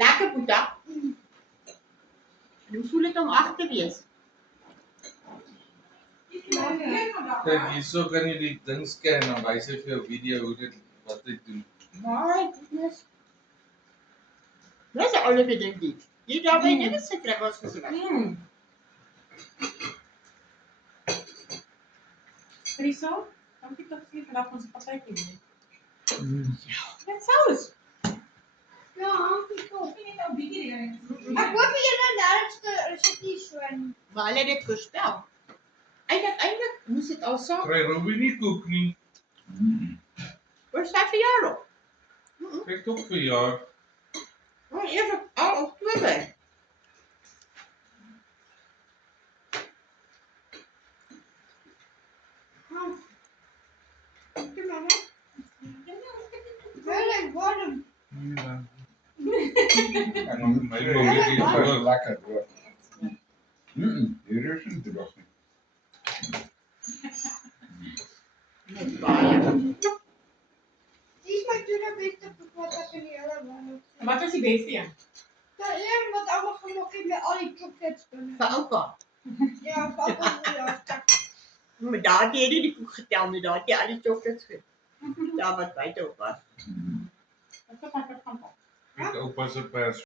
Lekker Boeta. En hoe voel dit om 8 te wees? Kijk, hierso kan jy die ding scan en dan wys hy vir jou video hoe dit wat hy doen. My goodness. Dis 'n oulike dingie. Jy daarby net as ek trek was gesien. Friso, dankie tog vir vandag ons partytjie doen. Net saus. Ja, dankie toch. Ek net nou bietjie hierin. Ek hoop jy nou daarste resepie so in. Maar hulle het dit voorspel. Eintlik moes dit al saam. Kry Robbie nie koek nie. Waar staan verjaardag? Kyk tog vir jaar. Maar eers op Oktober. Dankie mama. Wel warm. Ja. En dan My my mama mama die is lekker hoor. Hier is nie te was nie. Net baie. Die is my tweede beste wat ek in die hele wêreld. Wat is die beste een? Die een wat allemaal gemaak het met al die chocolates binne. Vir oupa. Ja, vir ja. Maar daar het jy die koek getel, maar daar het jy al die chocolates gegee. Daar wat buite op was. Wat is dit van? Kyk oupa se pers.